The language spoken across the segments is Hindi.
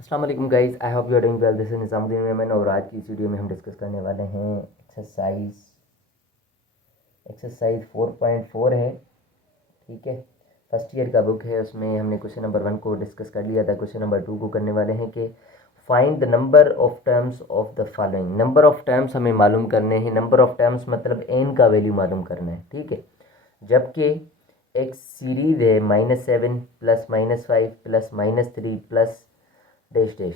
अस्सलाम वालेकुम guys, I hope you are doing well. This is Nizamuddin Memon और आज की इस वीडियो में हम डिस्कस करने वाले हैं एक्सरसाइज 4.4 है। ठीक है, फर्स्ट ईयर का बुक है। उसमें हमने क्वेश्चन नंबर 1 को डिस्कस कर लिया था। क्वेश्चन नंबर 2 को करने वाले हैं कि find the number of terms of the following. Number of terms हमें मालूम करने हैं। नंबर ऑफ टर्म्स मतलब एन का वैल्यू मालूम करना है। ठीक है, जबकि एक सीरीज है -7 plus -5 plus -3 plus dash dash,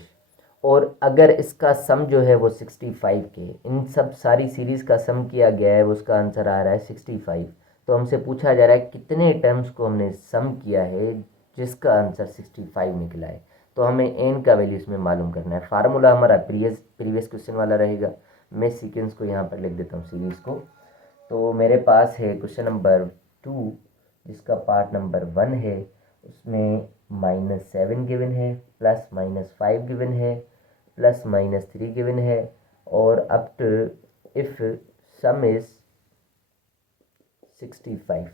और अगर इसका सम जो है वो 65 के, इन सब सारी सीरीज़ का सम किया गया है, वो उसका आंसर आ रहा है 65। तो हमसे पूछा जा रहा है कितने टर्म्स को हमने सम किया है जिसका आंसर 65 निकला है। तो हमें एन का वैल्यू इसमें मालूम करना है। फार्मूला हमारा प्रीवियस क्वेश्चन वाला रहेगा। मैं सीक्वेंस को यहाँ पर लिख देता हूँ, सीरीज़ को। तो मेरे पास है क्वेश्चन नंबर 2, जिसका पार्ट नंबर 1 है। उसमें -7 गिवन है, प्लस -5 गिवन है, प्लस -3 गिवन है, और up to if sum is 65।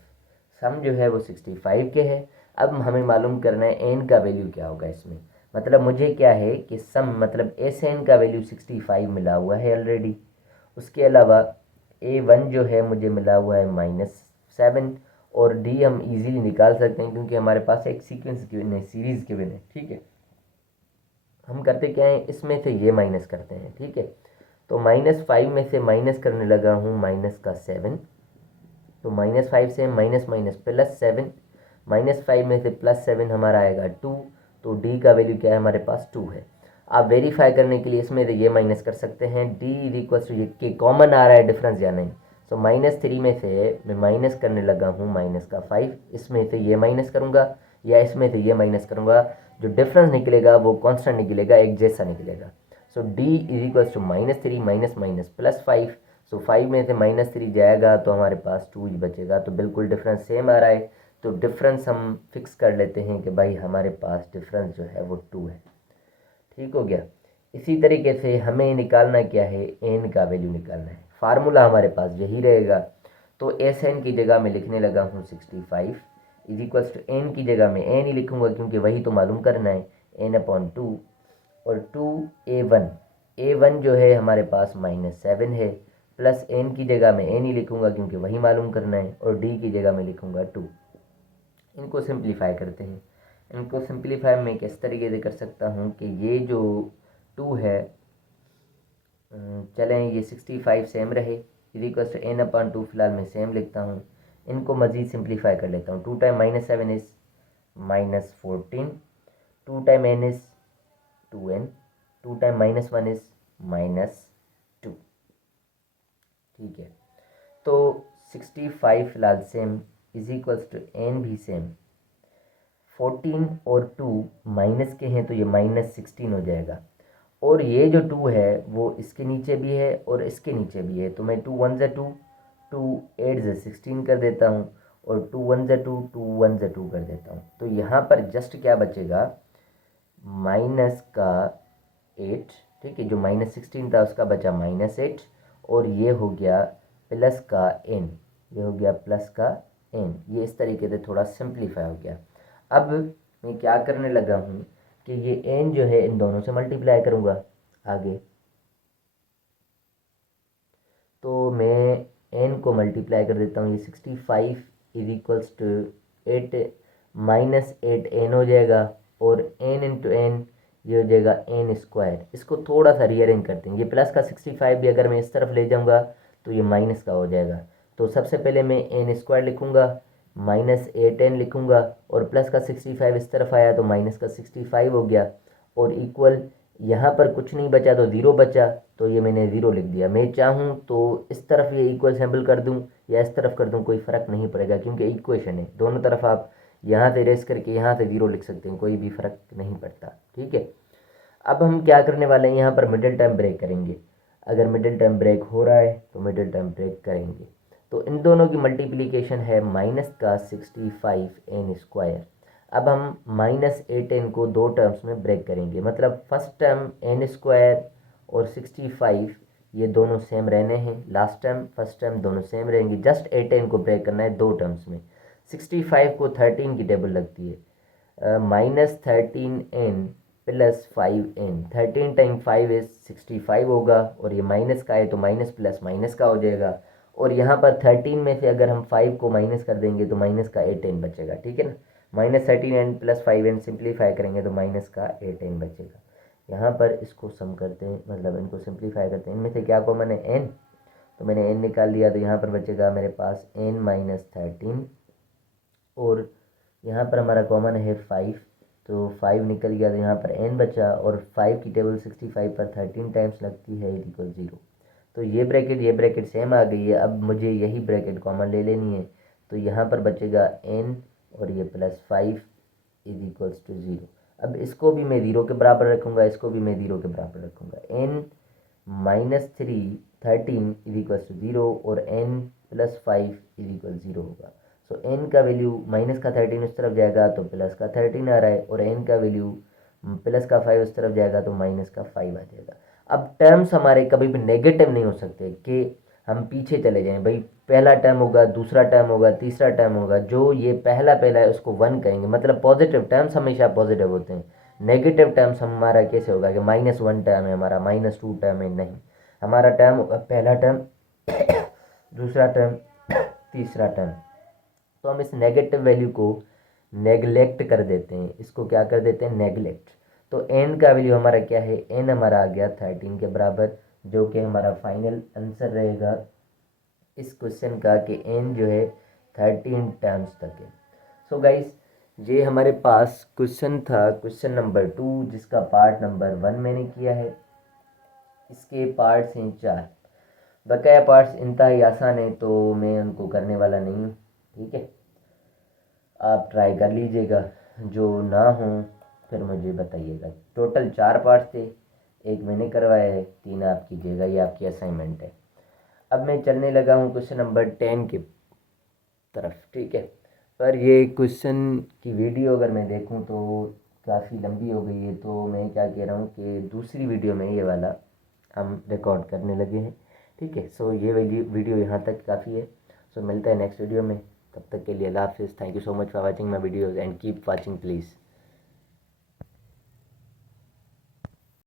Sum जो है वो 65 के है। अब हमें मालूम करना है एन का वैल्यू क्या होगा इसमें। मतलब मुझे क्या है कि सम मतलब एस एन का वैल्यू 65 मिला हुआ है ऑलरेडी। उसके अलावा A1 जो है मुझे मिला हुआ है -7, और डी हम इजीली निकाल सकते हैं क्योंकि हमारे पास एक सीक्वेंस गिवन है, सीरीज गिवन है। ठीक है, हम करते क्या है, इसमें से ये माइनस करते हैं। ठीक है, तो -5 में से माइनस करने लगा हूँ -7। तो -5 से माइनस माइनस +7, -5 में से +7 हमारा आएगा 2। तो डी का वैल्यू क्या है, हमारे पास 2 है। आप वेरीफाई करने के लिए इसमें से ये माइनस कर सकते हैं। डी इज इक्वल टू, ये कॉमन आ रहा है डिफरेंस या नहीं। सो -3 में से मैं माइनस करने लगा हूँ -5। इसमें से ये माइनस करूँगा या इसमें से ये माइनस करूँगा, जो डिफरेंस निकलेगा वो कांस्टेंट निकलेगा, एक जैसा निकलेगा। So D is equal to -3 minus minus +5। So 5 में से -3 जाएगा तो हमारे पास 2 ही बचेगा। तो बिल्कुल डिफरेंस सेम आ रहा है। तो डिफरेंस हम फिक्स कर लेते हैं कि भाई हमारे पास डिफरेंस जो है वो 2 है। ठीक हो गया। इसी तरीके से हमें निकालना क्या है, एन का वैल्यू निकालना है। फार्मूला हमारे पास यही रहेगा। तो एस एन की जगह में लिखने लगा हूँ 65 इज इक्वल्स टू एन की जगह में एन ही लिखूँगा क्योंकि वही तो मालूम करना है, n/2। और 2a1 जो है हमारे पास -7 है, प्लस एन की जगह में एन ही लिखूँगा क्योंकि वही मालूम करना है, और डी की जगह में लिखूँगा 2। इनको सिंप्लीफाई करते हैं। इनको सिंप्लीफाई मैं किस तरीके से कर सकता हूँ कि ये जो 2 है, चलें ये 65 सेम रहे, इज इक्वल टू n/2 फिलहाल मैं सेम लिखता हूँ। इनको मज़ीद सिंप्लीफाई कर लेता हूँ। 2 time -7 is -14, 2 time n is 2n, 2 time -1 is -2। ठीक है, तो 65 फिलहाल same is equals to n भी सेम। 14 और 2 माइनस के हैं तो ये -16 हो जाएगा। और ये जो 2 है वो इसके नीचे भी है और इसके नीचे भी है। तो मैं 2 1 ज़ा 2, 2 8 ज़ा 16 कर देता हूँ, और 2 1 ज़ा 2, 2 1 ज़ा 2 कर देता हूँ। तो यहाँ पर जस्ट क्या बचेगा, माइनस का 8। ठीक है, जो -16 था उसका बचा -8, और ये हो गया प्लस का n, ये हो गया प्लस का n। ये इस तरीके से थोड़ा सिंप्लीफाई हो गया। अब मैं क्या करने लगा हूँ कि ये n जो है इन दोनों से मल्टीप्लाई करूँगा आगे। तो मैं n को मल्टीप्लाई कर देता हूँ। ये 65 इज इक्वल्स टू 8 -8 n हो जाएगा, और n इंटू एन ये हो जाएगा n²। इसको थोड़ा सा रीअरेंज करते हैं। ये प्लस का 65 भी अगर मैं इस तरफ ले जाऊँगा तो ये माइनस का हो जाएगा। तो सबसे पहले मैं n² लिखूँगा, -8n लिखूँगा, और प्लस का 65 इस तरफ आया तो माइनस का 65 हो गया, और इक्वल यहाँ पर कुछ नहीं बचा तो ज़ीरो बचा, तो ये मैंने ज़ीरो लिख दिया। मैं चाहूँ तो इस तरफ ये इक्वल सिंबल कर दूँ या इस तरफ कर दूँ, कोई फ़र्क नहीं पड़ेगा क्योंकि इक्वेशन है। दोनों तरफ आप यहाँ से रेस करके यहाँ से ज़ीरो लिख सकते हैं, कोई भी फ़र्क नहीं पड़ता। ठीक है, अब हम क्या करने वाले हैं, यहाँ पर मिडिल टर्म ब्रेक करेंगे। अगर मिडिल टर्म ब्रेक हो रहा है तो मिडिल टर्म ब्रेक करेंगे। तो इन दोनों की मल्टीप्लिकेशन है माइनस का 65n²। अब हम -8n को दो टर्म्स में ब्रेक करेंगे। मतलब फर्स्ट टर्म n² और 65 ये दोनों सेम रहने हैं। लास्ट टर्म फर्स्ट टर्म दोनों सेम रहेंगे। जस्ट 8n को ब्रेक करना है दो टर्म्स में। 65 को 13 की टेबल लगती है, -13n plus 5n। 13 time 5 is 65 होगा, और ये माइनस का है तो माइनस प्लस माइनस का हो जाएगा। और यहाँ पर 13 में से अगर हम 5 को माइनस कर देंगे तो माइनस का 8n बचेगा, ठीक है ना। -13n प्लस 5n सिंप्लीफाई करेंगे तो माइनस का 8n बचेगा। यहाँ पर इसको सम करते हैं, मतलब इनको सिंप्लीफाई करते हैं, इनमें से क्या कॉमन है, n, तो मैंने n निकाल दिया, तो यहाँ पर बचेगा मेरे पास n-13, और यहाँ पर हमारा कॉमन है 5, तो 5 निकल गया, तो यहाँ पर n बचा, और 5 की टेबल 65 पर 13 टाइम्स लगती है इक्वल 0। तो ये ब्रैकेट सेम आ गई है। अब मुझे यही ब्रैकेट कॉमन ले लेनी है, तो यहाँ पर बचेगा n और ये +5 इज इक्वल्स टू 0। अब इसको भी मैं 0 के बराबर रखूँगा, इसको भी मैं 0 के बराबर रखूँगा। n-3 13 इज इक्वल्स टू 0 और n+5 इज इक्वल 0 होगा। सो n का वैल्यू माइनस का 13 उस तरफ जाएगा तो प्लस का 13 आ रहा है, और n का वैल्यू प्लस का 5 उस तरफ जाएगा तो माइनस का 5 आ जाएगा। अब टर्म्स हमारे कभी भी नेगेटिव नहीं हो सकते कि हम पीछे चले जाएं, भाई पहला टर्म होगा, दूसरा टर्म होगा, तीसरा टर्म होगा, जो ये पहला है उसको 1 कहेंगे, मतलब पॉजिटिव टर्म्स हमेशा पॉजिटिव होते हैं। नेगेटिव टर्म्स हमारा कैसे होगा कि -1 टर्म है हमारा, -2 टर्म है, नहीं, हमारा टर्म होगा पहला टर्म, दूसरा टर्म, तीसरा टर्म। तो हम इस नेगेटिव वैल्यू को नेगलेक्ट कर देते हैं, इसको क्या कर देते हैं, नेगलेक्ट। तो n का वैल्यू हमारा क्या है, n हमारा आ गया 13 के बराबर, जो कि हमारा फाइनल आंसर रहेगा इस क्वेश्चन का कि n जो है 13 टर्म्स तक है। सो गाइस, ये हमारे पास क्वेश्चन था, क्वेश्चन नंबर 2, जिसका पार्ट नंबर 1 मैंने किया है। इसके पार्ट्स हैं 4, बकाया पार्ट्स इंतहाई आसान है तो मैं उनको करने वाला नहीं हूँ, ठीक है। आप ट्राई कर लीजिएगा, जो ना हो फिर मुझे बताइएगा। टोटल 4 पार्ट्स थे, एक मैंने करवाया है, 3 आप कीजिएगा, ये आपकी असाइनमेंट है। अब मैं चलने लगा हूँ क्वेश्चन नंबर 10 की तरफ, ठीक है। पर ये क्वेश्चन की वीडियो अगर मैं देखूँ तो काफ़ी लंबी हो गई है, तो मैं क्या कह रहा हूँ कि दूसरी वीडियो में ये वाला हम रिकॉर्ड करने लगे हैं, ठीक है। सो ये वीडियो यहाँ तक काफ़ी है। सो मिलता है नेक्स्ट वीडियो में, तब तक के लिए अल्लाह हाफिज़। Thank you so much for watching my videos and keep watching please.